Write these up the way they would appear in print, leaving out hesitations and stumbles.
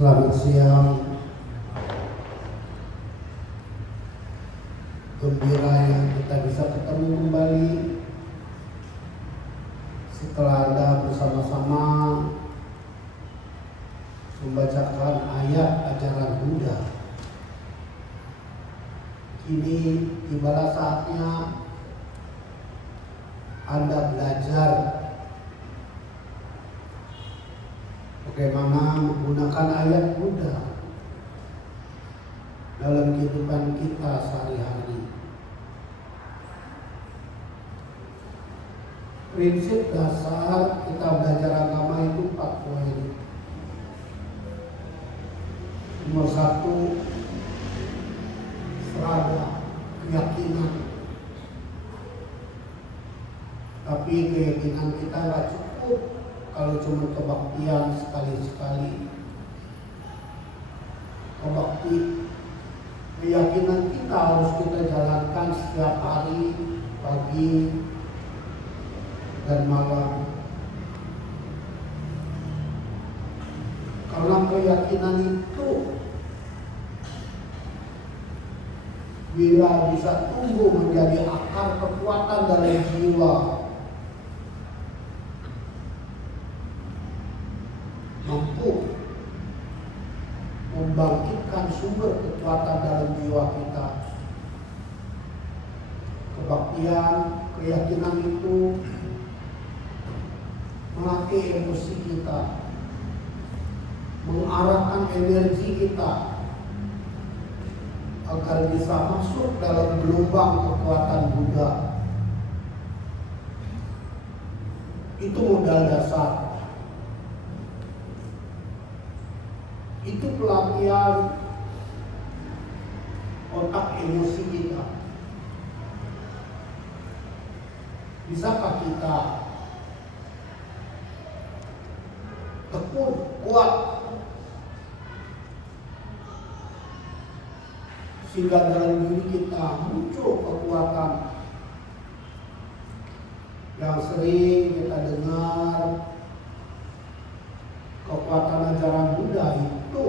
Selamat siang. Gembira yang kita bisa ketemu kembali setelah Anda bersama-sama membacakan ayat ajaran Buddha. Kini tibalah saatnya Anda belajar bagaimana menggunakan ayat Buddha dalam kehidupan kita sehari-hari. Prinsip dasar kita belajar agama itu 4 poin. Nomor 1, serada, keyakinan. Tapi keyakinan kita nggak cukup kalau cuma kebaktian sekali-sekali. Keyakinan kita harus kita jalankan setiap hari, pagi dan malam. Karena keyakinan itu bila bisa tumbuh menjadi akar kekuatan dalam jiwa, mampu membangkitkan sumber kekuatan dalam jiwa kita. Kebaktian, keyakinan itu melatih emosi kita, mengarahkan energi kita agar bisa masuk dalam gelombang kekuatan Buddha. Itu modal dasar. Itu pelatihan otak emosi kita. Bisakah kita tekun, kuat, sehingga dalam diri kita muncul kekuatan yang sering kita dengar? Kekuatan ajaran Buddha itu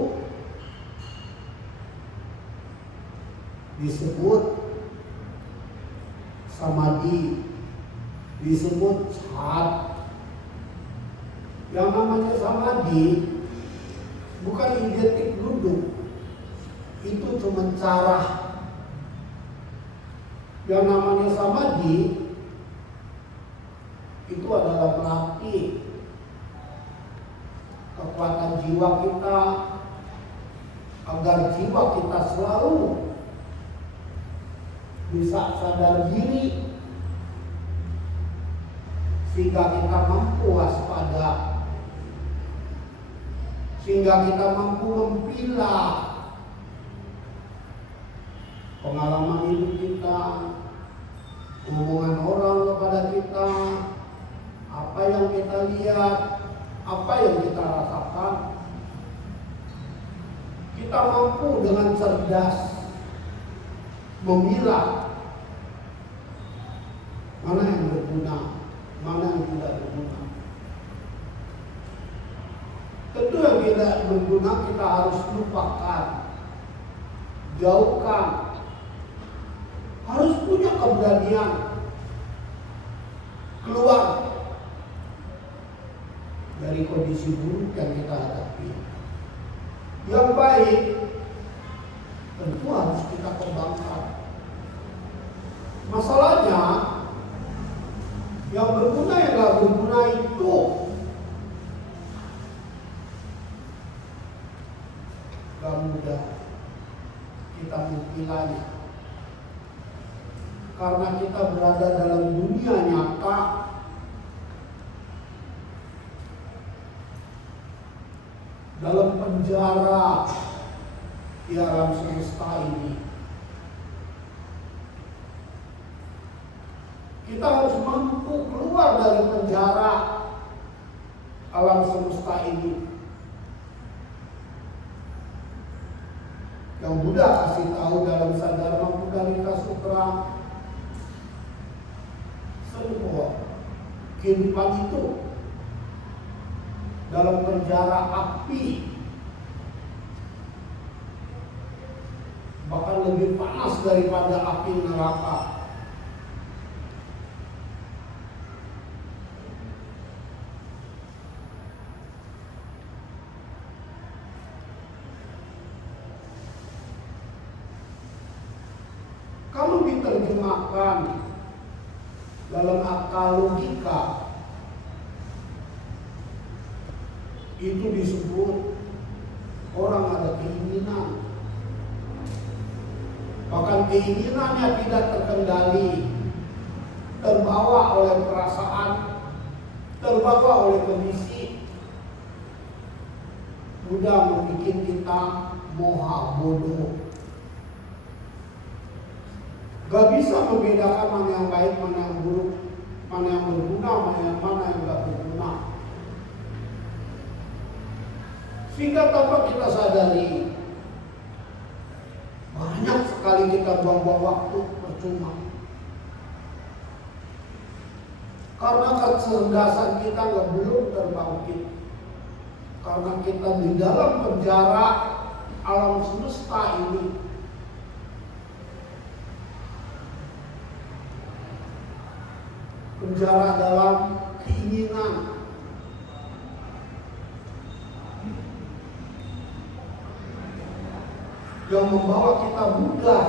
disebut samadhi, disebut cat. Yang namanya samadhi bukan identik duduk, itu cuma cara. Yang namanya samadhi itu adalah melatih kekuatan jiwa kita agar jiwa kita selalu bisa sadar diri, sehingga kita mampu waspada, sehingga kita mampu memilah pengalaman hidup kita, hubungan orang kepada kita, apa yang kita lihat, apa yang kita rasakan. Kita mampu dengan cerdas memilah mana yang berguna, mana yang tidak berguna. Tentu yang tidak berguna kita harus lupakan, jauhkan. Harus punya keberanian keluar dari kondisi buruk yang kita hadapi. Yang baik tentu harus kita kembangkan. Masalahnya yang berguna, yang gak berguna itu gak mudah kita memilahnya. Karena kita berada dalam dunia nyata, dalam penjara di alam semesta ini. Kita harus mampu keluar dari penjara alam semesta ini. Yang Buddha kasih tahu dalam Sadharma Buddhalika Sutra, semua kehidupan itu dalam penjara api bahkan lebih panas daripada api neraka. Kalau diterjemahkan dalam akal logika, itu disebut orang ada keinginan. Bahkan keinginannya tidak terkendali, terbawa oleh perasaan, terbawa oleh kondisi, mudah membuat kita moha bodoh. Gak bisa membedakan mana yang baik, mana yang buruk, mana yang berguna, mana yang gak berguna. Sehingga tanpa kita sadari, banyak sekali kita buang-buang waktu percuma. Karena kecerdasan kita belum terbangkit. Karena kita di dalam penjara alam semesta ini. Penjara dalam keinginan. Yang membawa kita mudah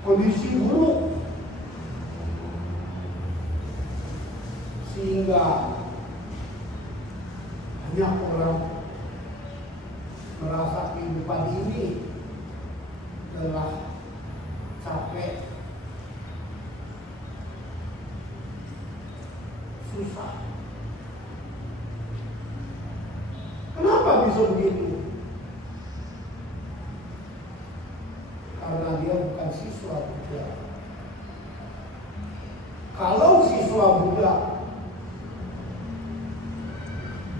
kondisi buruk, sehingga banyak orang merasa kehidupan ini adalah capek, susah. Kenapa bisa begitu? Karena dia bukan siswa Buddha. Kalau siswa Buddha,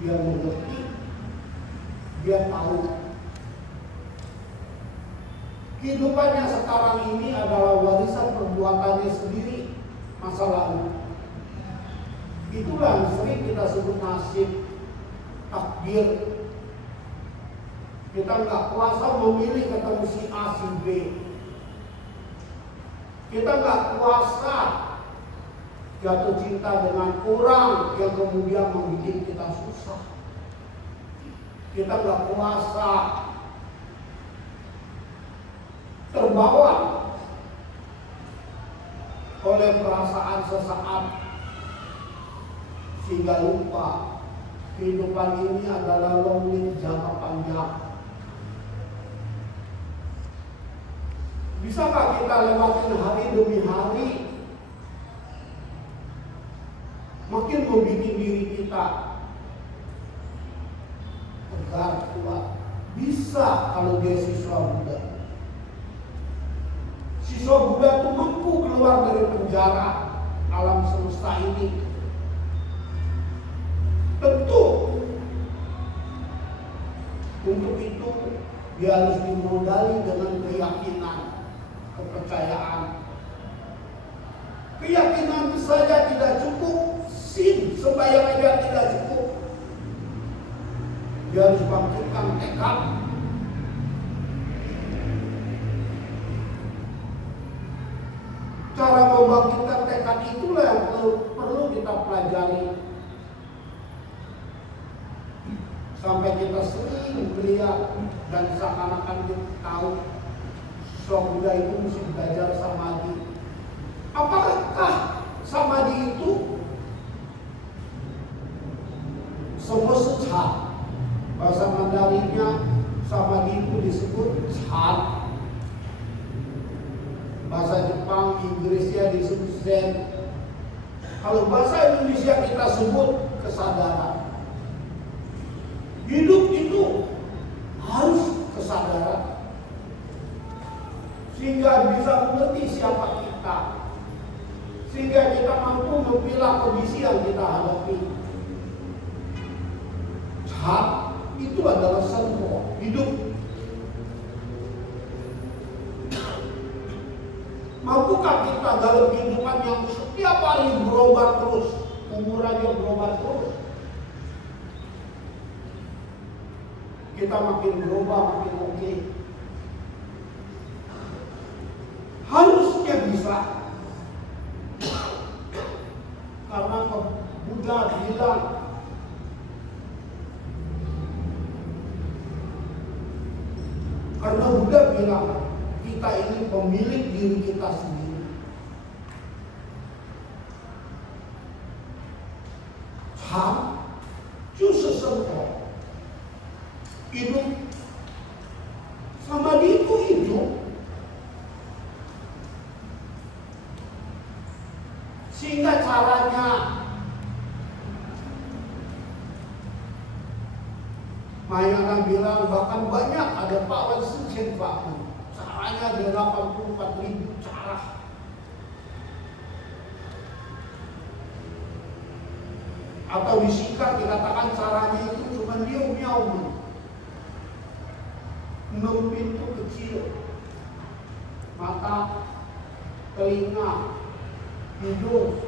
dia mengerti, dia tahu kehidupannya sekarang ini adalah warisan perbuatannya sendiri masa lalu. Itulah yang sering kita sebut nasib, takdir. Kita nggak kuasa memilih ketemu si A, si B. Kita nggak kuasa jatuh cinta dengan orang yang kemudian membuat kita susah. Kita nggak kuasa terbawa oleh perasaan sesaat sehingga lupa kehidupan ini adalah longing jangka panjang. Bisakah kita lewatin hari demi hari, makin membuat diri kita tegar kuat? Bisa kalau dia siswa Buddha. Siswa Buddha itu mampu keluar dari penjara alam semesta ini. Tentu untuk itu dia harus dimodali dengan keyakinan, kepercayaan. Keyakinan saja tidak cukup, sin sembahyang aja tidak cukup. Dia harus bangkitkan tekad. Cara membangkitkan tekad itulah yang perlu kita pelajari. Sampai kita sering melihat dan seakan-akan kita tahu siswa Buddha itu mesti belajar samadhi. Apakah samadhi itu semesta? Bahasa Mandarinnya samadhi itu disebut chan. Bahasa Jepang, Inggrisnya disebut zen. Kalau bahasa Indonesia kita sebut kesadaran. Hidup itu harus kesadaran sehingga bisa mengerti siapa kita, sehingga kita mampu memilah kondisi yang kita hadapi. Chat itu adalah semua hidup. Mampukah kita dalam kehidupan yang setiap hari berubah terus, umurannya berubah terus? kita makin berubah, makin oke. Harusnya bisa. Karena Buddha bilang, kita ini pemilik diri kita sendiri. Ham, hidup sama dia itu hidup. Sehingga caranya Mayana bilang bahkan banyak ada Pak Wensen Pak. Caranya ada 84.000 cara. Atau disingkat dikatakan caranya itu cuma miau-miau. 6 pintu kecil. Mata, telinga, hidung,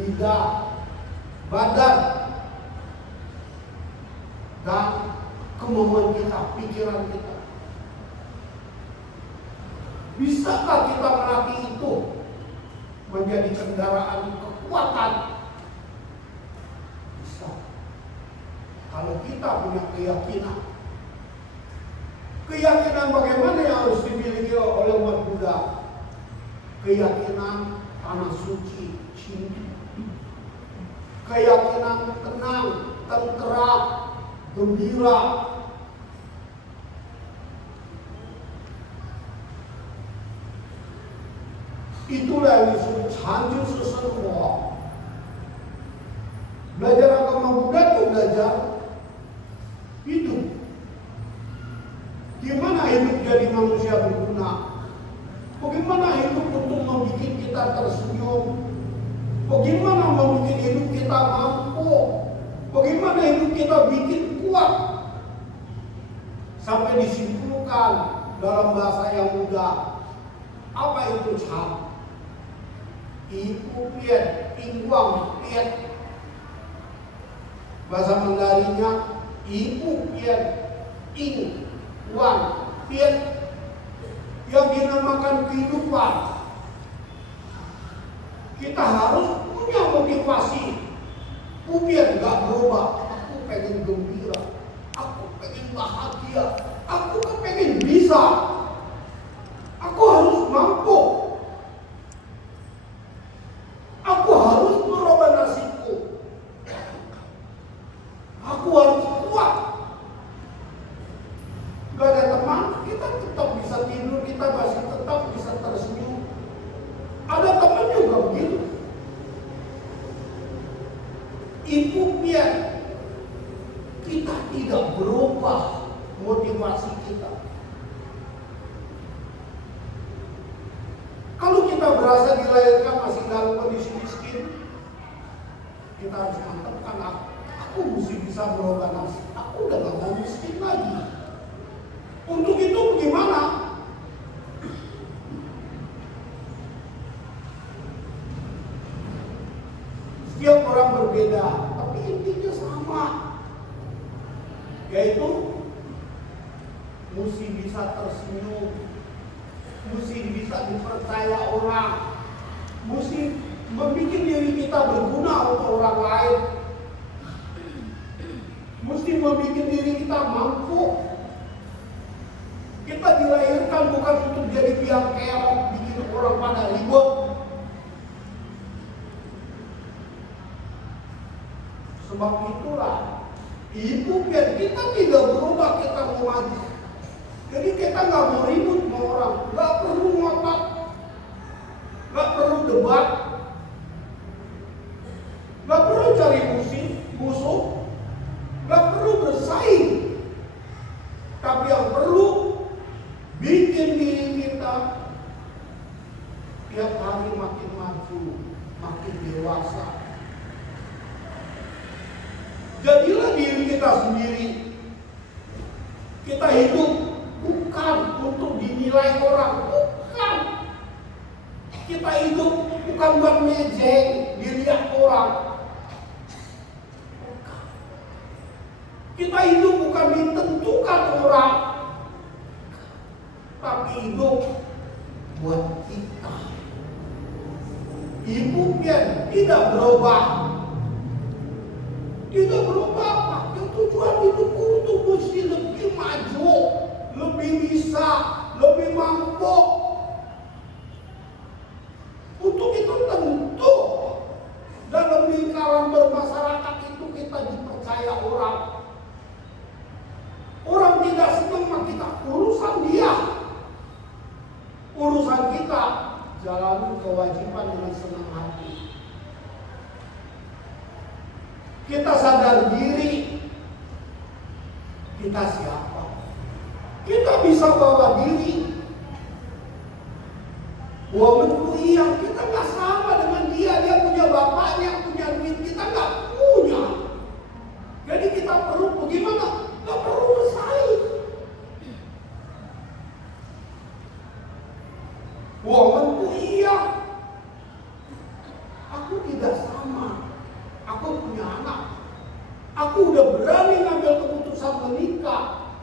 lidah, badan, dan kemauan kita, pikiran kita. Bisakah kita melatih itu menjadi kendaraan kekuatan? Bisa. Kalau kita punya keyakinan. Keyakinan bagaimana yang harus dimiliki oleh umat Buddha? Keyakinan tanah suci, cinta. Keyakinan tenang, tenteram, gembira. Itulah yang disebut Sanju Sesenwa. Belajar agama Buddha itu belajar hidup. Gimana hidup jadi manusia berguna? Bagaimana hidup untuk membuat kita tersenyum? Bagaimana membuat hidup kita mampu? Bagaimana hidup kita bikin kuat? Sampai disimpulkan dalam bahasa yang mudah. Apa itu Cham? Ibu piet, ingwang piet. Bahasa Mandarinnya ibu piet, ingwang piet. Yang dinamakan kehidupan. Kita harus punya motivasi. Pupian gak berubah. Aku pengen gembira. Aku pengen bahagia. Aku pengen bisa. Aku harus mampu. Aku harus merubah nasibku. Aku harus kuat. Gak ada teman, kita tetap bisa tidur, kita masih tetap bisa tersenyum. Ada teman juga begitu. Ibu pian, kita tidak berubah motivasi kita. Kalau kita berasa dilahirkan masih dalam kondisi miskin, kita harus mantapkan aku mesti bisa berubah nasib. Aku udah gak mau miskin lagi. Untuk itu bagaimana? Setiap orang berbeda, tapi intinya sama. Yaitu mesti bisa tersenyum, mesti bisa dipercaya orang, mesti membuat diri kita berguna untuk orang lain, mesti membuat diri kita mampu. Kita dilahirkan bukan untuk jadi biang kerok, bikin orang pada ribut. Sebab itulah ibu biar kita tidak berubah, kita mau maju. Jadi kita nggak mau ribut sama orang, nggak perlu ngotot, nggak perlu debat, nggak perlu cari musuh, nggak perlu bersaing. Tapi yang perlu bikin diri kita tiap hari makin maju, makin dewasa. Jadilah diri kita sendiri. Kita hidup bukan untuk dinilai orang, bukan. Kita hidup bukan buat mejeng, dilihat orang. Bukan. Kita hidup bukan ditentukan orang, tapi hidup buat kita. Hidupnya tidak berubah. Tidak berubah apa? Yang tujuan hidup untuk mesti lebih maju, lebih bisa, lebih mampu. Untuk itu tentu dalam lingkaran bermasyarakat itu kita dipercaya orang. Orang tidak senang sama kita, urusan dia. Urusan kita jalani kewajiban dengan senang hati. Kita sadar diri kita siapa. Kita bisa bawa diri. Kuliah kita nggak sama dengan dia. Dia punya bapaknya, punya duit, kita nggak punya. Jadi kita perlu bagaimana? Nggak perlu bersaing. Kuliah, aku tidak sama. Aku punya anak. Aku udah berani ngambil keputusan menikah.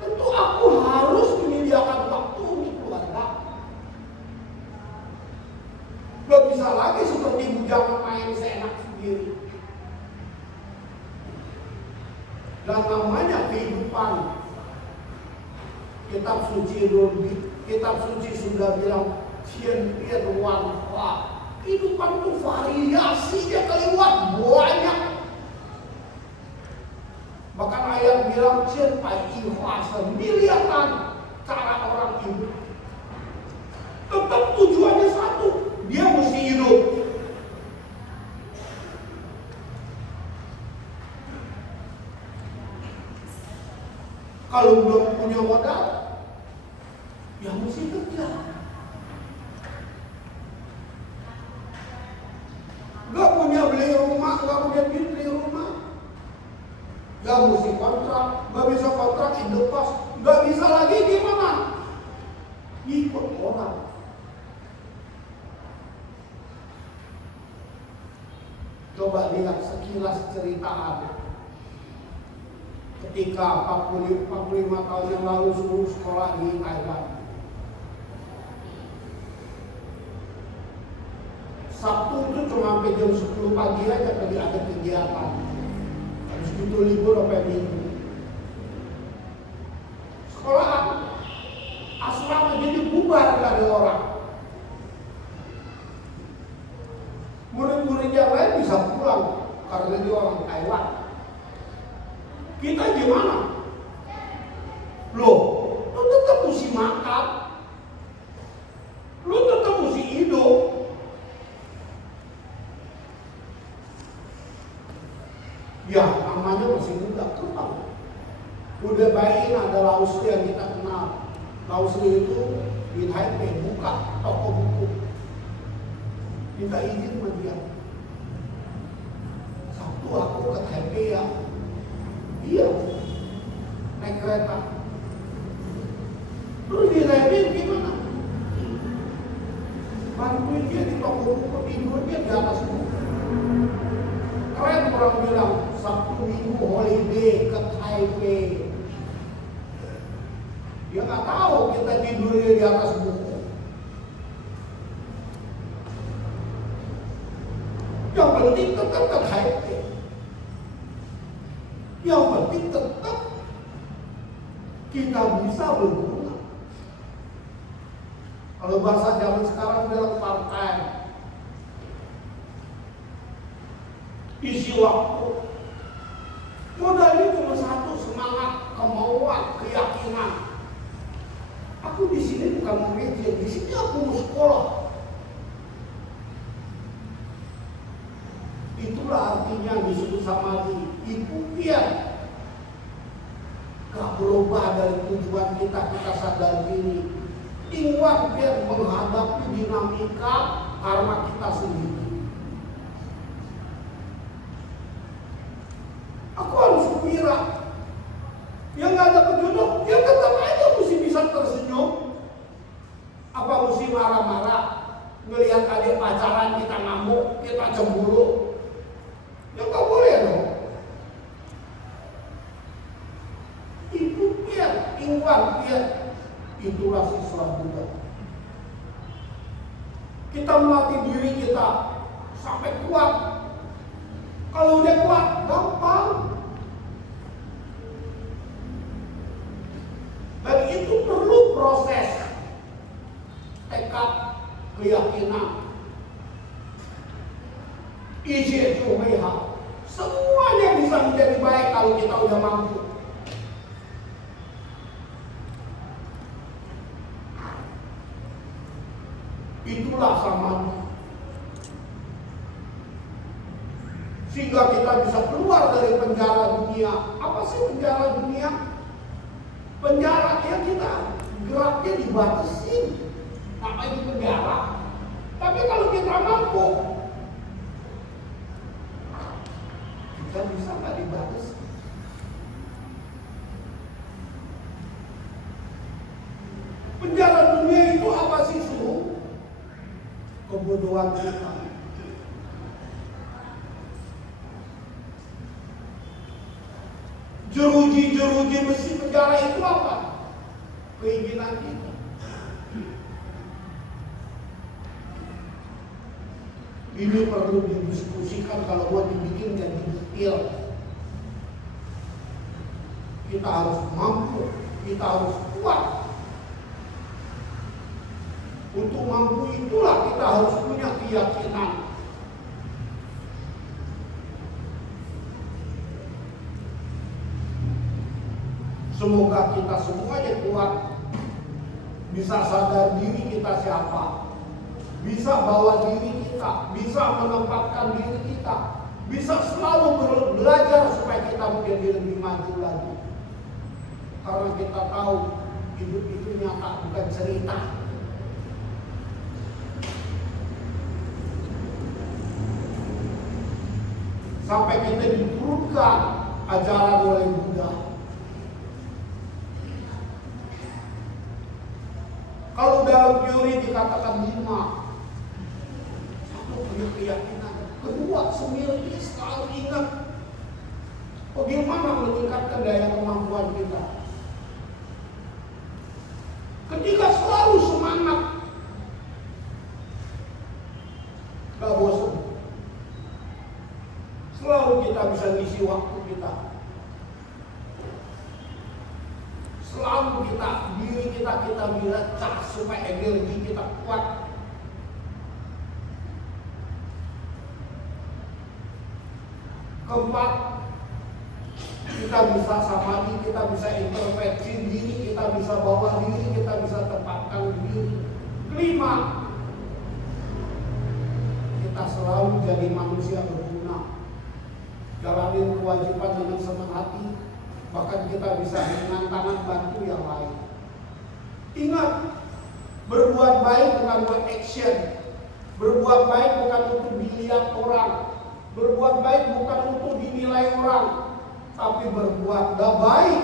Tentu aku harus menyediakan waktu untuk keluarga. Gak bisa lagi seperti bujang main seenak sendiri. Dan namanya kehidupan. Kitab suci sudah bilang Cian Wan Fa. Kehidupan itu variasinya keluar banyak. Bahkan ayat bilang Cian Pai Iwa semiliatan cara orang hidup. Tetap tujuannya satu. Dia mesti hidup. Kalau belum punya modal, ya mesti kerja. Gak punya beli rumah, gak punya duit beli rumah, ya mesti kontrak. Gak bisa kontrak hidup pas, gak bisa lagi gimana? Ikut orang. Coba lihat sekilas ceritaan. Ketika 45 tahun yang lalu suruh sekolah di Taiwan. Sabtu itu cuma sampai jam 10 pagi aja tadi ada kegiatan. Habis itu libur sampai minggu. Sekolahan asrama jadi bubar dari orang. Murid-murid yang lain bisa pulang karena dia orang Taiwan. Kita gimana? Loh, lu tetap mesti makan. Lu tetap mesti hidup. Ya, namanya masih muda, kenal. Udah bayin ada Lausli yang kita kenal. Lausli itu di Taipei buka toko buku. Minta izin sama dia. Sabtu aku ke Taipei ya. Iya, naik kereta. Terus di Taipei gimana? Bantuin dia di toko buku, tidurnya di atas buku. Keren orang bilang, Sabtu Minggu holiday ke Taipei. Dia nggak tahu kita tidurnya di atas buku. Yang penting tetap ke Taipei. Yang penting tetap kita bisa berguna. Kalau bahasa zaman sekarang bilang part-time. Isi waktu. Modalnya cuma satu, semangat, kemauan, keyakinan. Aku di sini bukan mau media, di sini aku mau sekolah. Itulah artinya disebut Samadhi. Itu pian. Gak berubah dari tujuan kita sadar diri. Ingat pian menghadapi dinamika karma kita sendiri. Aku harus gembira. Yang gak ada pejodoh, ya tetap aja mesti bisa tersenyum. Apa mesti marah-marah? Ngelihat adik pacaran kita ngamuk, kita cemburu. Ya gak boleh dong. Tuhan, itulah siswa Buddha. Kita melatih diri kita sampai kuat. Kalau udah kuat, gampang. Dan itu perlu proses tekad, keyakinan. Semuanya bisa menjadi baik kalau kita udah mampu. Itulah samadhi. Sehingga kita bisa keluar dari penjara dunia. Apa sih penjara dunia? Penjara ya kita geraknya dibatasin. Namanya di penjara. Tapi kalau kita mampu, kita bisa nggak dibatasi. Penjara dunia itu apa sih, Su? Kebodohan kita. Jeruji-jeruji besi penjara itu apa? Keinginan kita. Ini perlu didiskusikan kalau mau dibikin jadi detail. Kita harus mampu, kita harus kuat. Untuk mampu itulah kita harus punya keyakinan. Semoga kita semuanya kuat, bisa sadar diri kita siapa, bisa bawa diri kita, bisa menempatkan diri kita, bisa selalu belajar supaya kita menjadi lebih maju lagi. Karena kita tahu hidup itu nyata, bukan cerita. Sampai kita diturunkan ajaran oleh Buddha. Kalau dalam teori dikatakan 5, satu punya keyakinan, kedua semiotis selalu ingat bagaimana meningkatkan daya kemampuan kita. Ketika selalu semangat, gak bosan. Selalu kita bisa ngisi waktu kita. Selalu diri kita bisa cas supaya energi kita kuat. Keempat, kita bisa samadhi, kita bisa introspeksi diri, kita bisa bawa diri, kita bisa tempatkan diri. Kelima, kita selalu jadi manusia berguna. Jalanin kewajiban dengan senang hati. Bahkan kita bisa dengan tangan bantu yang lain. Ingat, berbuat baik bukan buat action. Berbuat baik bukan untuk dilihat orang. Berbuat baik bukan untuk dinilai orang. Tapi berbuat baik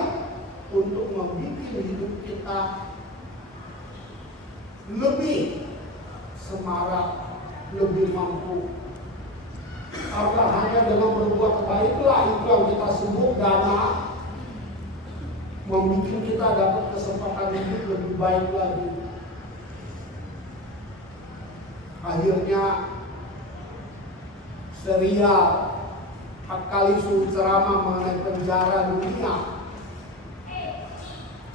untuk membuat hidup kita lebih semarak, lebih mampu. Karena hanya dengan berbuat baiklah itu yang kita sebut dana, membuat kita dapat kesempatan hidup lebih baik lagi. Akhirnya serial 4 kali suruh ceramah mengenai penjara dunia.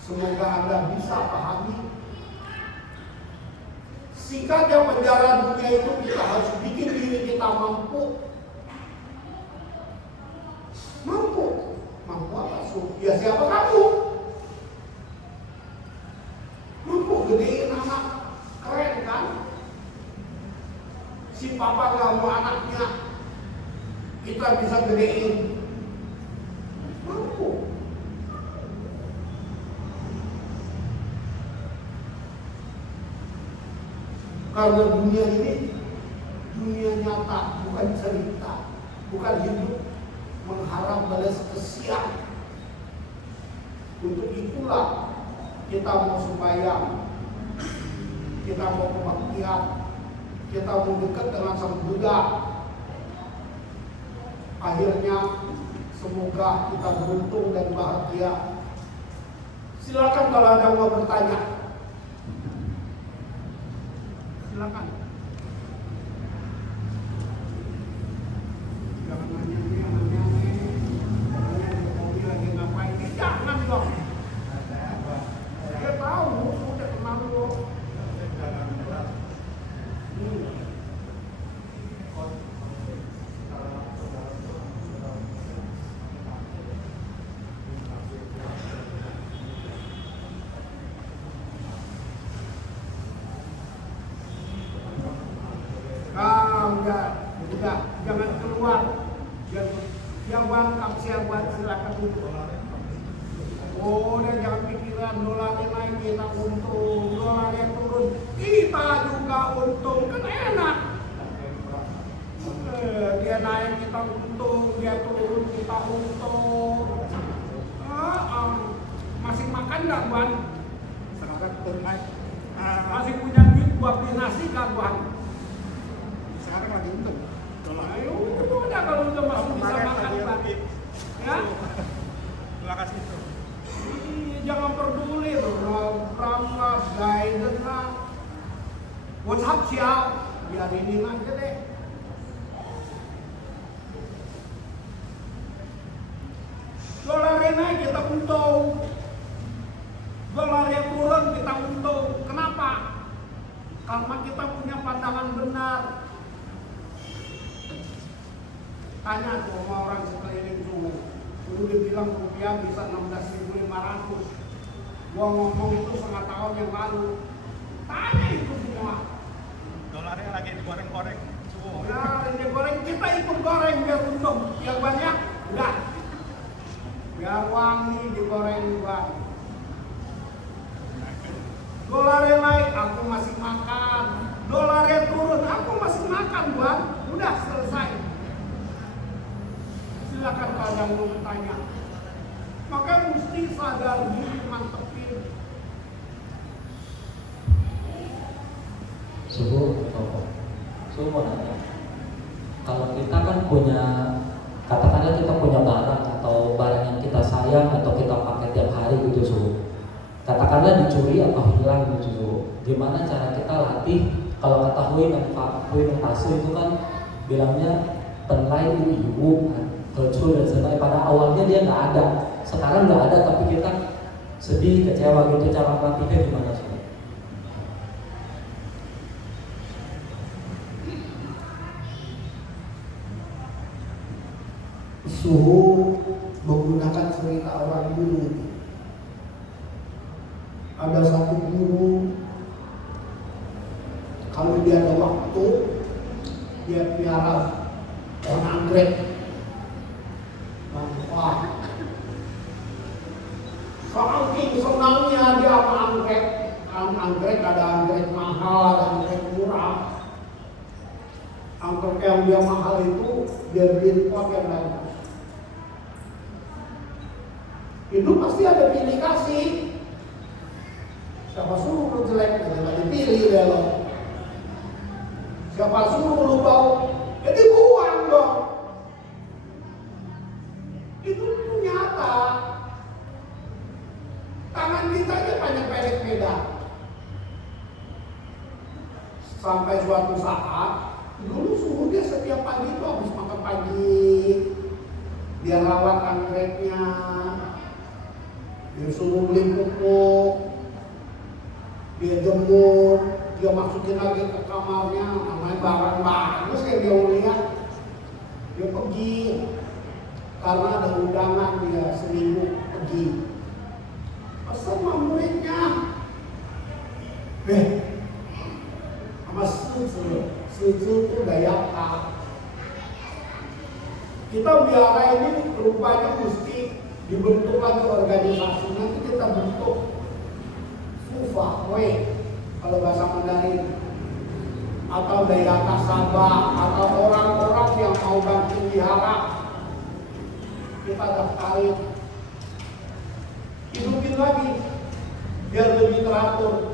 Semoga Anda bisa pahami. Singkatnya, penjara dunia itu kita harus bikin diri kita mampu. Mampu apa? Ya siapa kamu? Mampu gedein anak, keren kan? Si papa gak mau anaknya, kita bisa gedein. Mampu. Karena dunia ini dunia nyata, bukan cerita, bukan hidup mengharap balas kesian. Untuk itulah kita mau sembahyang, kita mau kebaktian, kita mau dekat dengan Sang Buddha. Akhirnya semoga kita beruntung dan bahagia. Silakan kalau ada yang mau bertanya. Silakan. Jangan nanya. Dia lagi ngapain? Jangan dong. Dia tahu, udah kenal lo. Udah, jangan keluar. Yang bangkang siapa silakan duduk. Oh, udah jangan pikiran dolarnya naik kita untung, dolarnya turun kita juga untung, kan enak. Dia naik kita untung, dia turun kita untung. Masih makan nggak, Bang? Masih punya duit buat beli nasi nggak, Bang? Sekarang lagi untung. Ayo, udah kalau udah masih bisa makan, Bang. Ya? Terima kasih itu. Jangan peduli program lah, guidance lah. WhatsApp siap, biar ini aja deh. Dolarnya naik kita untung, dolarnya turun kita untung. Kenapa? Karena kita punya pandangan benar. Tanya tuh sama orang sekeliling sungai. Dulu dibilang rupiah bisa 16.500. Gua ngomong itu setengah tahun yang lalu. Tanya itu semua. Dolarnya lagi digoreng-goreng. Ya, digoreng, kita ikut goreng biar untung. Yang banyak, udah. Biar wangi digoreng bang. Dolarnya naik, aku masih makan. Dolarnya turun, aku masih makan bang. Udah selesai. Silakan kalau yang mau bertanya. Maka mesti sadar diri, mantepin. Suhu mau nanya. Kalau kita kan punya, katakanlah kita punya barang atau barang yang kita sayang atau kita pakai tiap hari gitu suhu. Katakanlah dicuri atau hilang gitu suhu. Gimana cara kita latih? Kalau kata Hui Mengtasu itu kan bilangnya penlai ibu kan. Kecil dan senang, pada awalnya dia nggak ada, sekarang nggak ada tapi kita sedih, kecewa gitu. Cara latihnya gimana sih? Suhu menggunakan cerita orang dulu. Ada satu guru, kalau dia ada waktu, dia piara pohon anggrek. Wah, saking senangnya dia sama anggrek. Anggrek ada anggrek mahal, ada anggrek murah. Anggrek yang dia mahal itu dia beli pot yang banyak. Itu pasti ada pilih kasih. Siapa suruh lu jelek, nggak dipilih deh lo. Siapa suruh lu bau, jadi buang dong. Itu nyata. Tangan kita aja banyak pendek beda. Sampai suatu saat, dulu suhu dia setiap pagi itu habis makan pagi, dia rawat anggreknya, dia suruh beli pupuk, dia jemur, dia masukin lagi ke kamarnya, namanya barang bagus yang dia lihat, dia pergi. Karena ada undangan dia seminggu pergi. Pesan sama muridnya. Sama susu itu daya tak. Kita biara ini rupanya mesti dibentuk lagi organisasi. Nanti kita bentuk FUFA, kalau bahasa Mandarin, atau daya kasabah, atau orang-orang yang mau bantu wihara. Kita daftarin, hidupin lagi biar lebih teratur,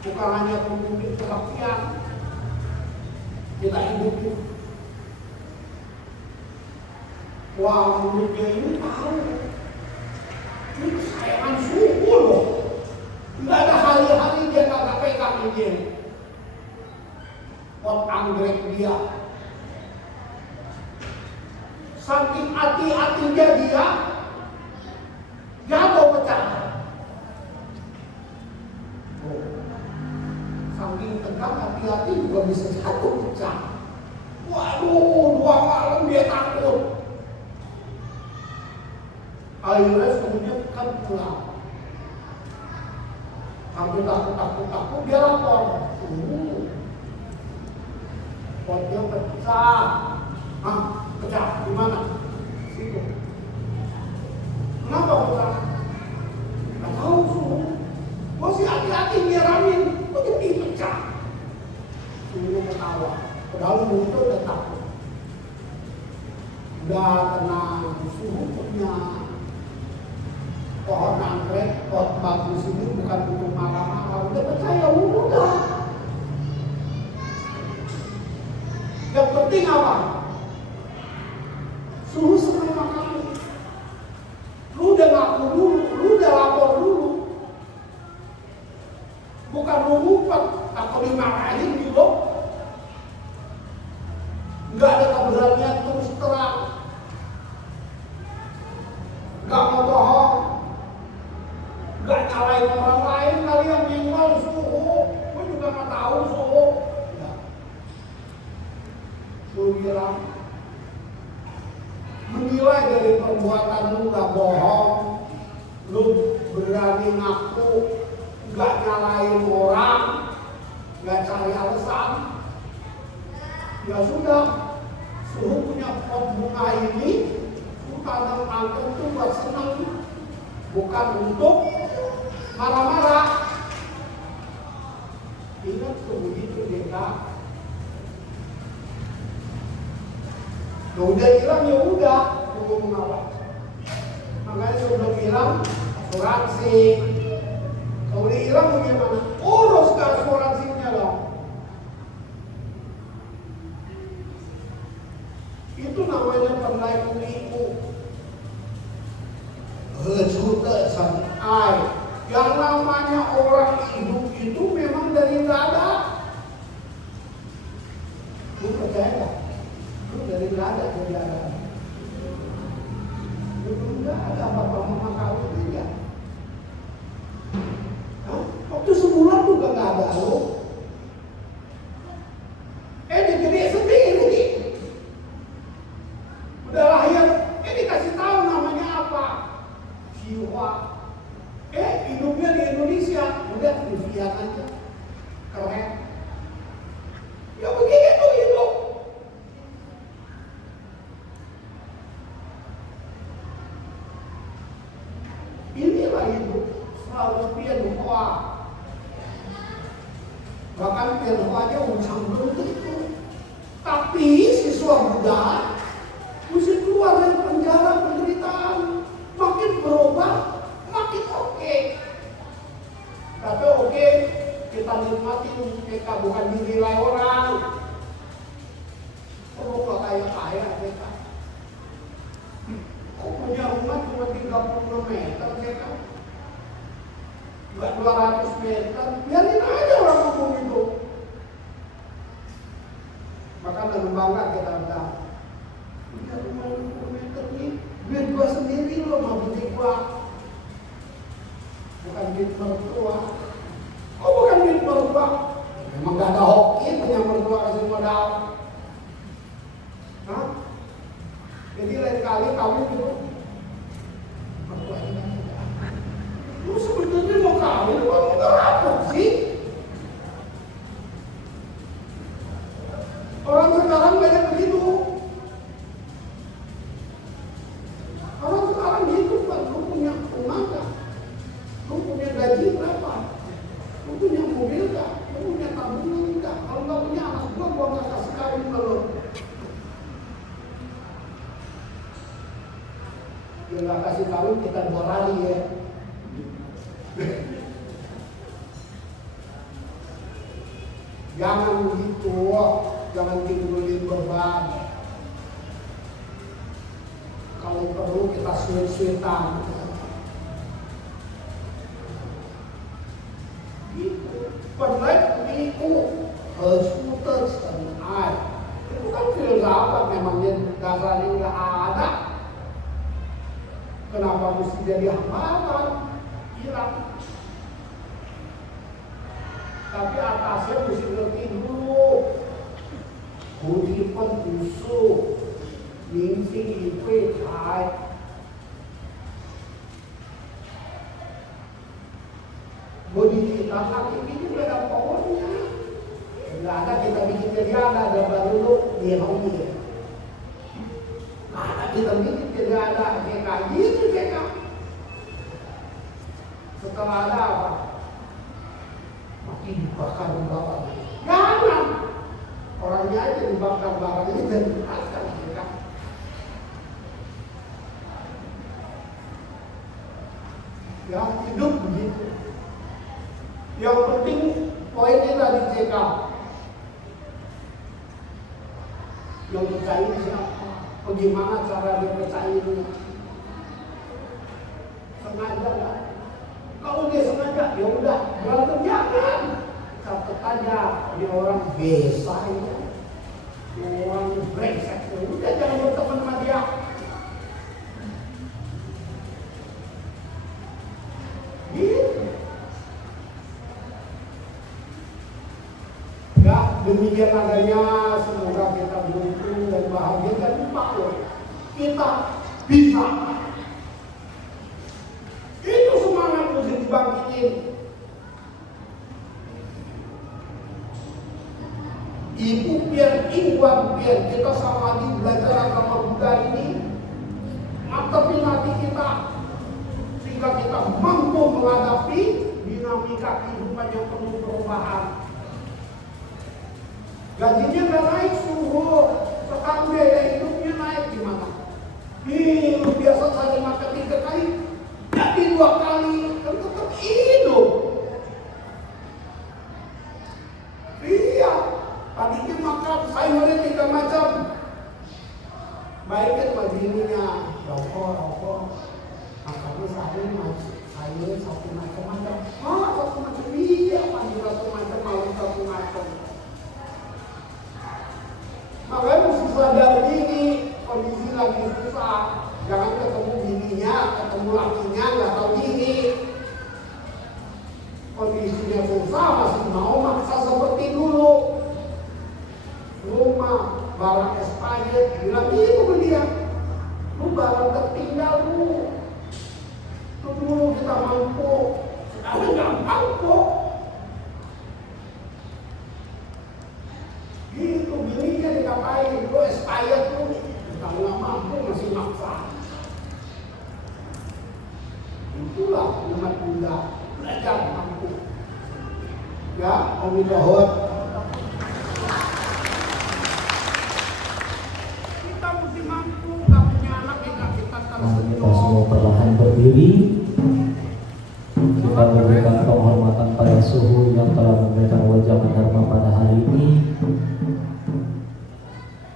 bukan hanya pemimpin kerapian, kita hidupin. Wah, muridnya ini tahu ini kesayangan suhu dia. Saking hati-hatinya dia jatuh pecah. Saking tegang hati-hati juga bisa jatuh pecah. Waduh, 2 malam dia takut. Akhirnya semuanya kan pulang. Sampai takut dia lapor. Potnya pecah. Pecah di mana? Situ. Kenapa pecah? Nggak tahu suruh. Masih hati-hati nyiramin, kok jadi pecah? Suruh ketawa. Padahal mulut udah takut. Udah tenang, suruh punya pohon anggrek, pohon bagus ini bukan untuk marah-marah. Udah percaya, udah. Yang penting apa? Suruh sama kamu. Lu udah ngaku dulu, lu udah lapor dulu. Bukan lu ngumpet, takut dimarahin juga. Nggak ada keberanian terus terang. Nggak mau bohong. Nggak nyalain orang lain, kalian nyenggol suhu. Gue juga nggak tahu suhu. Suruh bilang, menilai dari perbuatan lu nggak bohong, lu berani ngaku, nggak nyalain orang, nggak cari alasan. Ya sudah, suruh punya pot bunga ini, lu tanam angker itu buat senang, bukan untuk marah-marah. Ingat begitu kita. Udah hilang ya udah, mau ngomong apa? Makanya saya udah bilang asuransi. Kalau udah hilang bagaimana? Urus ke asuransinya dong. Itu namanya pendai penipu. Juta sanai. Yang namanya orang hidup itu memang dari nggak ada. Lu percaya nggak? Lu dari nggak ada jadi ada. Lu nggak ada bapak mama kawin tidak. Waktu sebulan juga nggak ada lu. Jadi sendiri. Udah lahir, dikasih tahu namanya apa? Jiwa. Hidupnya di Indonesia, udah Vivian aja. Keren. Ya begitu hidup. Inilah hidup, selalu Tionghoa. Bahkan Tionghoanya unsang beruntung itu. Tapi siswa muda mesti keluar dari penjara penderitaan. Makin berubah, makin oke. Tapi oke, kita nikmatin, kita bukan dinilai orang. Kok nggak kaya kita? Kok punya rumah cuma 30 meter kita? Nggak 200 meter, biarin aja orang ngomong itu. Maka dengan bangga kita bilang, punya rumah 20 meter nih, duit gua sendiri loh, mau beli gua. Bukan duit mertua. Oh bukan duit mertua. Memang gak ada hoki punya mertua kasih modal. Hah? Jadi lain kali kawin gitu. Mertua ini kan tidak. Lu sebenarnya mau kawin, lu mau ngerampok sih? Orang sekarang banyak begitu. Orang sekarang gitu kan, lu punya rumah gak? Lu punya gaji berapa? Lu punya mobil gak? Lu punya tabungan gak? Kalau gak punya anak gua gak kasih kawin ke lu. Dia gak kasih kawin, kita 2 kali ya. Jangan begitu, jangan timbulin beban. Kalau perlu kita suit-suitan. Gitu. Penlek menipu, skuter sanai. Kenapa mesti jadi hambatan? Hilang. Tapi atasnya mesti ngerti dulu. Kudipan busuk, ningsing ipwe kai. Bodi kita kaki ini udah ada powernya. Nggak ada kita bikin jadi ada baru di hobi. Ada kita bikin jadi ada kayak gitu kayak. Setelah ada apa? Makin dibakar bapak. Jangan. Orangnya aja dibakar barangnya dan dipaskan mereka. Ya hidup begitu. Yang penting poinnya tadi CK. Yang percaya siapa? Bagaimana cara dia percaya itu? Sengaja nggak? Kalau dia sengaja, ya udah berantem jangan. Catat aja, dia orang biasa ya, orang brengsek. Udah jangan berteman sama dia. Gitu. Ya, demikian adanya, semoga kita beruntung dan bahagia dan makhluk. Kita bisa. Itu semangat mesti dibangkitin. Ibu biar ingwan biar kita sama di belajar agama Buddha ini mantapin hati kita sehingga kita mampu menghadapi dinamika kehidupan yang penuh perubahan. Gajinya nggak naik suhu, sekarang biaya hidupnya naik gimana? Lu biasa saja makan 3 kali, jadi 2 kali, kan tetap hidup. Iya, tadinya makan sayurnya 3 macam, baiknya begininya, rokok, makannya sayur 1 macam-macam. Ah, 1 macam iya, pagi 1 macam, malam 1 macam. Makanya mesti sadar diri, kondisi lagi susah. Jangan ketemu bininya, ketemu lakinya, nggak tahu diri. Kondisinya susah, masih mau maksa seperti dulu. Rumah, barang expired, bilang itu ke dia. Lu barang tertinggal lu. Lu dulu kita mampu, sekarang nggak mampu. Gitu, bininya dikatain, lu expired lu. Kalau nggak mampu masih maksa. Itulah umat Buddha, belajar mampu. Ya, Om Widohot. Kita mesti mampu, nggak punya anak ya kita Mari kita tersenyum. semua perlahan berdiri. Kita memberikan penghormatan pada suhu yang telah memberikan wajah dharma pada hari ini.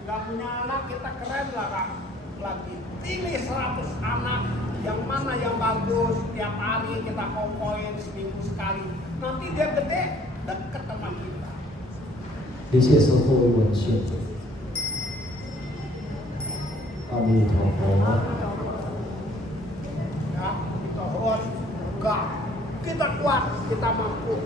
Nggak punya anak kita keren lah Kak. Lagi pilih 100 anak, yang mana yang bagus, tiap hari kita kompoin seminggu sekali. Nanti dia gede, deket sama kita. This is a holy worship. Kami terhormat. Ya, kita harus enggak. Kita kuat, kita mampu.